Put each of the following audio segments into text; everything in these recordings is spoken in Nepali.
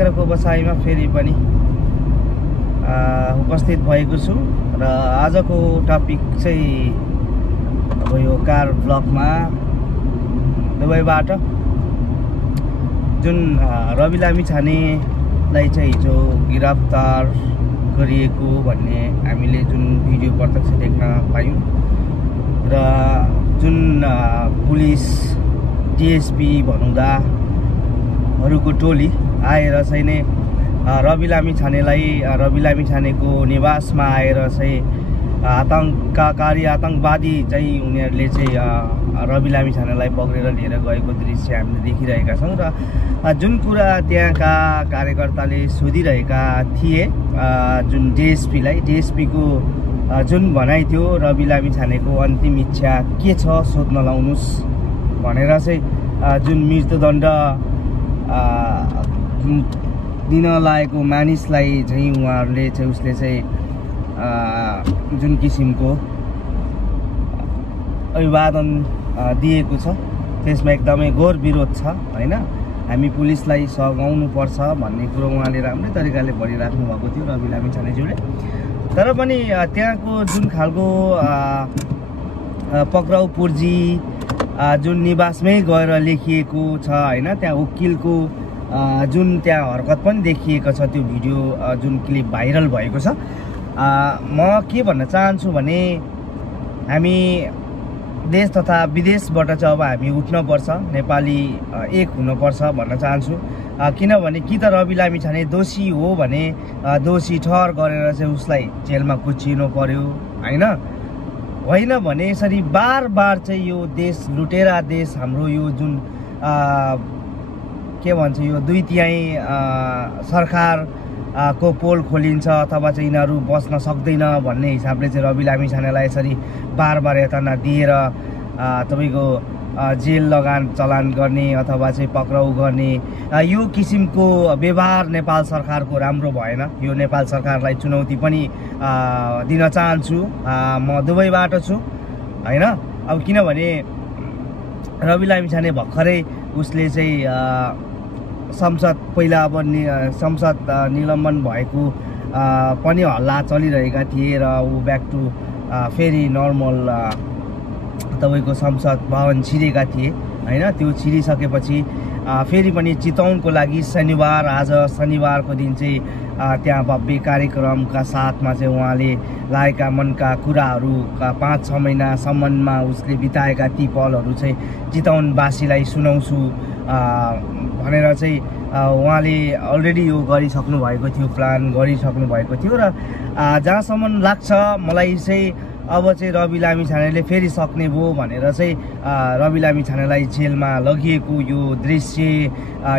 यतिखेरको बसाइमा फेरि पनि उपस्थित भएको छु र आजको टपिक चाहिँ अब यो कार ब्लकमा दुबईबाट जुन रवि लामिछानेलाई चाहिँ हिजो गिरफ्तार गरिएको भन्ने हामीले जुन भिडियो प्रत्यक्ष देख्न पायौँ र जुन पुलिस डिएसपी भनुदाहरूको टोली आएर चाहिँ नै रवि लामिछानेको निवासमा आएर चाहिँ आतंकवादी चाहिँ उनीहरूले चाहिँ रवि लामिछानेलाई पक्रेर लिएर गएको दृश्य हामीले देखिरहेका छौँ र जुन कुरा त्यहाँका कार्यकर्ताले सोधिरहेका थिए जुन डिएसपीको जुन भनाइ थियो रवि लामिछानेको अन्तिम इच्छा के छ सोध्न लाउनुस् भनेर चाहिँ जुन मृत्युदण्ड दिन लागेको मानिसलाई चाहिँ उहाँहरूले चाहिँ उसले चाहिँ जुन किसिमको अभिवादन दिएको छ त्यसमा एकदमै घोर विरोध छ हैन। हामी पुलिसलाई सघाउनु पर्छ भन्ने कुरो उहाँले राम्रै तरिकाले भनिराख्नु भएको थियो रवि लामिछानेज्यूले। तर पनि त्यहाँको जुन खालको पक्राउ पूर्जी जुन निवासमै गएर लेखिएको छ हैन, त्यहाँ वकिलको जुन त्यहाँ हरकत पनि देखिएको छ, त्यो भिडियो जुन क्लिप भाइरल भएको छ। म के भन्न चाहन्छु भने हामी देश तथा विदेशबाट चाहिँ अब हामी उठ्नुपर्छ, नेपाली एक हुनुपर्छ भन्न चाहन्छु। किनभने कि त रवि लामिछाने दोषी हो भने दोषी ठहर गरेर चाहिँ उसलाई जेलमा कुचिनु पर्यो होइन भने यसरी बार चाहिँ यो देश लुटेरा देश हाम्रो यो जुन के भन्छ यो 2/3 सरकार को पोल खोलिन्छ अथवा चाहिँ यिनीहरू बस्न सक्दैन भन्ने हिसाबले चाहिँ रवि लामिछानेलाई यसरी बार यातना दिएर तपाईँको जेल लगान चलान गर्ने अथवा चाहिँ पक्राउ गर्ने यो किसिमको व्यवहार नेपाल सरकारको राम्रो भएन। यो नेपाल सरकारलाई चुनौती पनि दिन चाहन्छु। म दुबईबाट छु हैन। अब किनभने रवि लामिछाने भर्खरै उसले चाहिँ संसद पहिला अब संसद निलम्बन भएको पनि हल्ला चलिरहेका थिए र ऊ ब्याक टु फेरि नर्मल तपाईँको संसद भवन छिरेका थिए हैन। त्यो छिरिसकेपछि फेरि पनि चितवनको लागि आज शनिबारको दिन चाहिँ त्यहाँ भव्य कार्यक्रमका साथमा चाहिँ उहाँले लागेका मनका कुराहरूका 5-6 महिनासम्ममा उसले बिताएका ती पलहरू चाहिँ चितवनवासीलाई सुनाउँछु भनेर चाहिँ उहाँले अलरेडी यो गरिसक्नु भएको थियो, प्लान गरिसक्नु भएको थियो। र जहाँसम्म लाग्छ मलाई चाहिँ अब चाहिँ रवि लामिछानेले फेरि सक्ने भयो भनेर चाहिँ रवि लामिछानेलाई जेलमा लगिएको यो दृश्य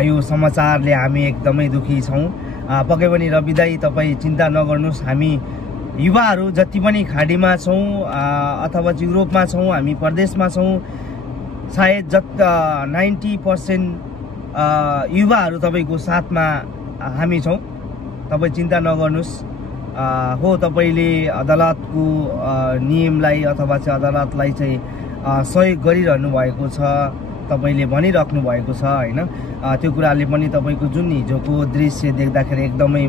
यो समाचारले हामी एकदमै दुखी छौँ। पक्कै पनि रवि दाइ तपाईँ चिन्ता नगर्नुहोस्, हामी युवाहरू जति पनि खाडीमा छौँ अथवा युरोपमा छौँ, हामी परदेशमा छौँ, सायद 90% युवाहरू तपाईँको साथमा हामी छौँ। तपाईँ चिन्ता नगर्नुहोस्। हो तपाईँले अदालतको नियमलाई अथवा चाहिँ अदालतलाई चाहिँ सहयोग गरिरहनु भएको छ, तपाईँले भनिराख्नु भएको छ हैन। त्यो कुराले पनि तपाईँको जुन हिजोको दृश्य देख्दाखेरि एकदमै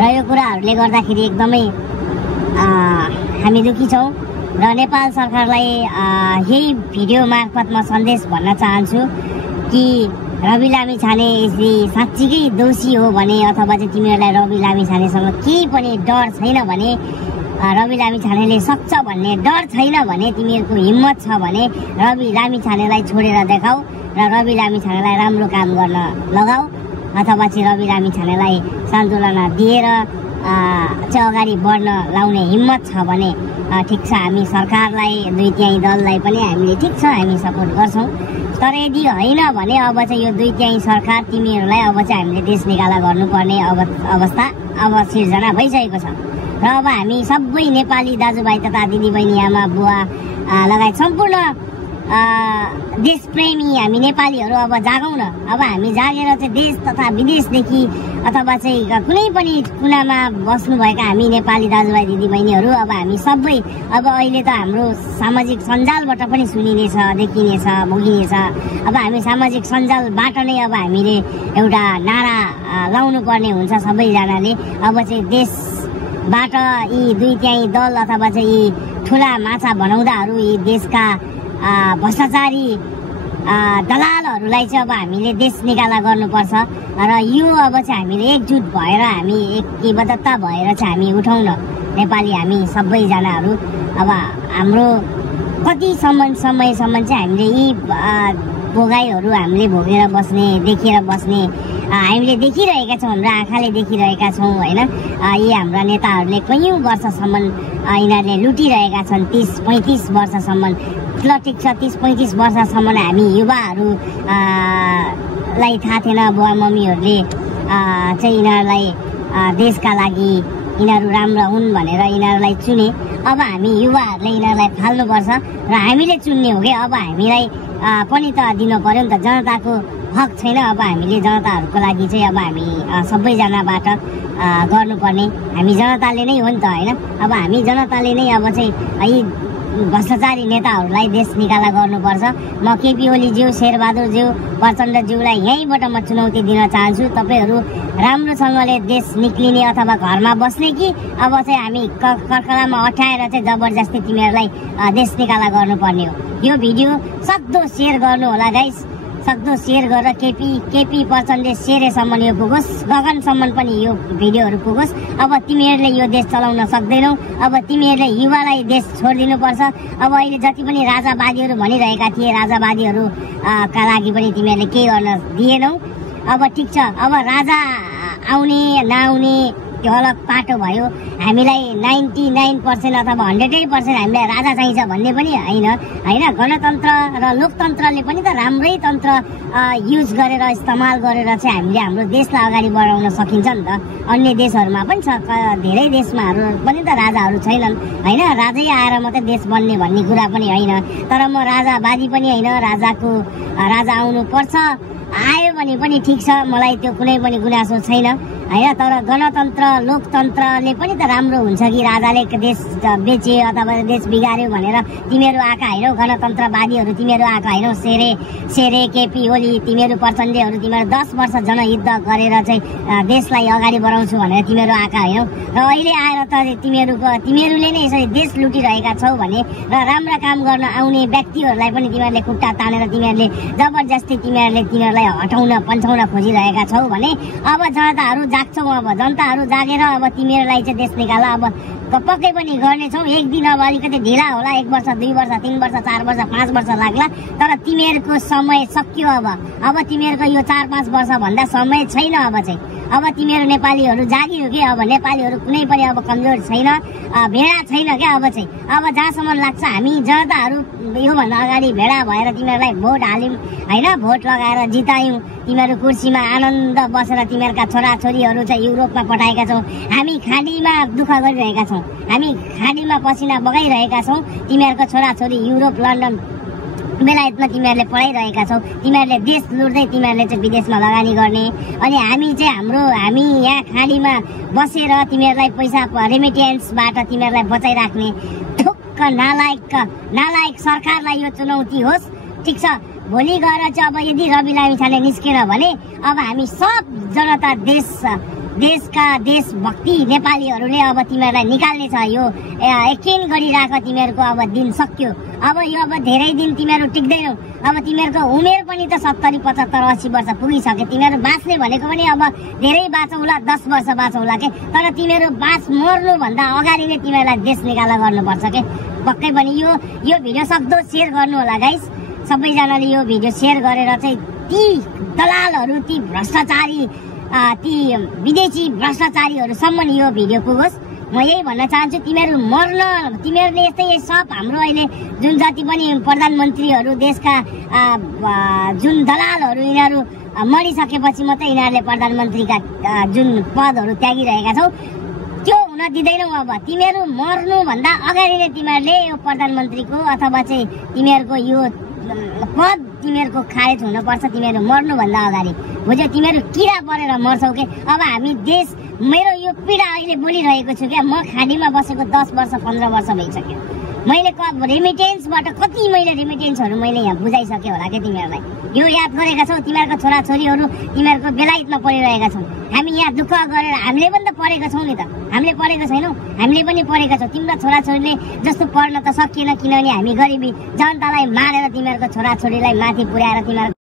र यो कुराहरूले गर्दाखेरि एकदमै हामी दुखी छौँ र नेपाल सरकारलाई यही भिडियो मार्फत म सन्देश भन्न चाहन्छु कि रवि लामिछाने साँच्चीकै दोषी हो भने अथवा चाहिँ तिमीहरूलाई रवि लामिछानेसँग केही पनि डर छैन भने, रवि लामिछानेले सक्छ भन्ने डर छैन भने, तिमीहरूको हिम्मत छ भने रवि लामिछानेलाई छोडेर देखाऊ र रवि लामिछानेलाई राम्रो काम गर्न लगाऊ अथवा चाहिँ रवि लामिछानेलाई सान्त्वना दिएर चाहिँ अगाडि बढ्न लाउने हिम्मत छ भने ठिक छ। हामी सरकारलाई 2/3 दललाई पनि हामीले ठिक छ हामी सपोर्ट गर्छौँ। तर यदि होइन भने अब चाहिँ यो 2/3 सरकार तिमीहरूलाई अब चाहिँ हामीले देश निकाला गर्नुपर्ने अवस्था अब सिर्जना भइसकेको छ र अब हामी सबै नेपाली दाजुभाइ तथा दिदीबहिनी आमा बुवा लगायत सम्पूर्ण देशप्रेमी हामी नेपालीहरू अब जागौँ न। अब हामी जागेर चाहिँ देश तथा विदेशदेखि अथवा चाहिँ कुनै पनि कुनामा बस्नुभएका हामी नेपाली दाजुभाइ दिदीबहिनीहरू अब हामी सबै अब अहिले त हाम्रो सामाजिक सञ्जालबाट पनि सुनिनेछ, देखिनेछ, भोगिनेछ। अब हामी सामाजिक सञ्जालबाट नै अब हामीले एउटा नारा लाउनु पर्ने हुन्छ सबैजनाले। अब चाहिँ देशबाट यी दुई त्याई दल अथवा चाहिँ यी ठुला माछा बनाउँदाहरू, यी देशका भ्रष्टाचारी दलालहरूलाई चाहिँ अब हामीले देश निकाला गर्नुपर्छ र यो अब चाहिँ हामीले एकजुट भएर हामी एकबद्धता भएर चाहिँ हामी उठाउन नेपाली हामी सबैजनाहरू। अब हाम्रो कति समयसम्म चाहिँ हामीले यी भोगाइहरू हामीले भोगेर बस्ने, देखेर बस्ने हामीले देखिरहेका छौँ, हाम्रो आँखाले देखिरहेका छौँ होइन। यी हाम्रा नेताहरूले कैयौँ वर्षसम्म यिनीहरूले लुटिरहेका छन्, 30-35 वर्षसम्म। ल ठिक छ, 30-35 वर्षसम्म हामी युवाहरूलाई थाहा थिएन, बुवा मम्मीहरूले चाहिँ यिनीहरूलाई देशका लागि यिनीहरू राम्रा हुन् भनेर यिनीहरूलाई चुने। अब हामी युवाहरूले यिनीहरूलाई फाल्नुपर्छ र हामीले चुन्ने हो कि अब हामीलाई पनि त दिनु पर्यो नि त। जनताको हक छैन, अब हामीले जनताहरूको लागि चाहिँ अब हामी सबैजनाबाट गर्नुपर्ने हामी जनताले नै हो नि त होइन। अब हामी जनताले नै अब चाहिँ यी भ्रष्टाचारी नेताहरूलाई देश निकाला गर्नुपर्छ। म केपी ओलीज्यू, शेरबहादुरज्यू, प्रचण्डज्यूलाई यहीँबाट म चुनौती दिन चाहन्छु। तपाईँहरू राम्रोसँगले देश निक्लिने अथवा घरमा बस्ने कि अब चाहिँ हामी कर्कलामा अठाएर चाहिँ जबरजस्ती तिमीहरूलाई देश निकाला गर्नुपर्ने हो। यो भिडियो सक्दो सेयर गर्नु होला गाइस, सक्दो सेयर गरेर केपी प्रचण्ड सेरेसम्म यो पुगोस्, गगनसम्म पनि यो भिडियोहरू पुगोस्। अब तिमीहरूले यो देश चलाउन सक्दैनौ, अब तिमीहरूले युवालाई देश छोडिदिनुपर्छ। अब अहिले जति पनि राजावादीहरू भनिरहेका थिए, राजावादीहरू का लागि पनि तिमीहरूले केही गर्न दिएनौ। अब ठिक छ, अब राजा आउने नआउने त्यो अलग पाटो भयो। हामीलाई 99% अथवा 100% हामीलाई राजा चाहिन्छ भन्ने पनि होइन। गणतन्त्र र लोकतन्त्रले पनि त राम्रै तन्त्र युज गरेर इस्तेमाल गरेर चाहिँ हामीले हाम्रो देशलाई अगाडि बढाउन सकिन्छ नि त। अन्य देशहरूमा पनि छ, धेरै देशमाहरू पनि त राजाहरू छैनन् होइन। राजै आएर मात्रै देश बन्ने भन्ने कुरा पनि होइन। तर म राजावादी पनि होइन, राजा आउनुपर्छ, आयो भने पनि ठिक छ, मलाई त्यो कुनै पनि गुनासो छैन होइन। तर गणतन्त्र लोकतन्त्रले पनि त राम्रो हुन्छ कि राजाले देश बेचे अथवा देश बिगार्यो भनेर तिमीहरू आएका होइनौ, गणतन्त्रवादीहरू तिमीहरू आएका होइनौ, सेरे केपी ओली तिमीहरू प्रचण्डहरू तिमीहरू 10 वर्ष जनयुद्ध गरेर चाहिँ देशलाई अगाडि बढाउँछु भनेर तिमीहरू आएका होइनौ। र अहिले आएर त तिमीहरूले नै यसरी देश लुटिरहेका छौ भने र राम्रा काम गर्न आउने व्यक्तिहरूलाई पनि तिमीहरूले खुट्टा तानेर तिमीहरूले जबरजस्ती तिमीहरूलाई हटाउन पन्छाउन खोजिरहेका छौ भने अब जनताहरू जाग्छौ। अब जनताहरू जागेर अब तिमीहरूलाई चाहिँ देश निकाला अब पक्कै पनि गर्नेछौ। एक दिन अब अलिकति ढिला होला, 1 वर्ष 2 वर्ष 3 वर्ष 4 वर्ष 5 वर्ष लाग्ला, तर तिमीहरूको समय सक्यो। अब तिमीहरूको यो 4-5 वर्ष भन्दा समय छैन। अब तिमीहरू नेपालीहरू जागियो कि अब नेपालीहरू कुनै पनि अब कमजोर छैन, भेडा छैन क्या। अब जहाँसम्म लाग्छ हामी जनताहरू योभन्दा अगाडि भेडा भएर तिमीहरूलाई भोट हाल्यौँ होइन, भोट लगाएर जितायौँ। तिमीहरू कुर्सीमा आनन्द बसेर तिमीहरूका छोराछोरीहरू चाहिँ युरोपमा पठाएका छौ। हामी खाडीमा दुःख गरिरहेका छौँ, हामी खाडीमा पसिना बगाइरहेका छौँ। तिमीहरूको छोराछोरी युरोप, लन्डन, बेलायतमा तिमीहरूले पढाइरहेका छौ। तिमीहरूले देश लुट्दै तिमीहरूले चाहिँ विदेशमा लगानी गर्ने, अनि हामी यहाँ खाडीमा बसेर तिमीहरूलाई पैसा रेमिटेन्सबाट तिमीहरूलाई बचाइराख्ने ठुक्क नालायक सरकारलाई यो चुनौती होस्। ठिक छ, भोलि गएर चाहिँ अब यदि रवि लामिछाने निस्केन भने अब हामी सब जनता देशका देशभक्ति नेपालीहरूले अब तिमीहरूलाई निकाल्ने छ। यो यकिन गरिराख, तिमीहरूको अब दिन सक्यो। अब यो अब धेरै दिन तिमीहरू टिक्दैनौ। अब तिमीहरूको उमेर पनि त 70, 75, 80 वर्ष पुगिसक्यो। तिमीहरू बाँच्ने भनेको पनि अब धेरै बाँचौला, 10 वर्ष बाँचौला के। तर तिमीहरू मर्नुभन्दा अगाडि नै तिमीहरूलाई देश निकाला गर्नुपर्छ के। पक्कै पनि यो भिडियो सक्दो सेयर गर्नु होला गाइस। सबैजनाले यो भिडियो सेयर गरेर चाहिँ ती दलालहरू, ती भ्रष्टाचारी, ती विदेशी भ्रष्टाचारीहरूसम्म यो भिडियो पुगोस्। म यही भन्न चाहन्छु, तिमीहरूले यस्तै सब हाम्रो अहिले जुन जति पनि प्रधानमन्त्रीहरू देशका जुन दलालहरू यिनीहरू मरिसकेपछि मात्रै यिनीहरूले प्रधानमन्त्रीका जुन पदहरू त्यागिरहेका छौ, त्यो हुन दिँदैनौ। अब तिमीहरू मर्नुभन्दा अगाडि नै तिमीहरूले यो प्रधानमन्त्रीको अथवा चाहिँ तिमीहरूको यो पद तिमीहरूको खारेज हुनुपर्छ, तिमीहरू मर्नुभन्दा अगाडि। बुझ्यौ, तिमीहरू किरा परेर मर्छौ के। अब हामी देश, मेरो यो पीडा अहिले बोलिरहेको छु क्या, म खाडीमा बसेको 10 वर्ष 15 वर्ष भइसक्यो। मैले रेमिटेन्सबाट कति मैले रेमिटेन्सहरू मैले यहाँ बुझाइसकेँ होला क्या तिमीहरूलाई। यो याद गरेका छौ, तिमीहरूको छोराछोरीहरू तिमीहरूको बेलायतमा पढिरहेका छौँ। हामी यहाँ दुःख गरेर हामीले पनि त पढेका छौँ नि त, हामीले पढेको छैनौँ, हामीले पनि पढेका छौँ। तिम्रो छोराछोरीले जस्तो पढ्न त सकिएन, किनभने हामी गरिबी जनतालाई मारेर तिमीहरूको छोराछोरीलाई माथि पुर्याएर तिमीहरूको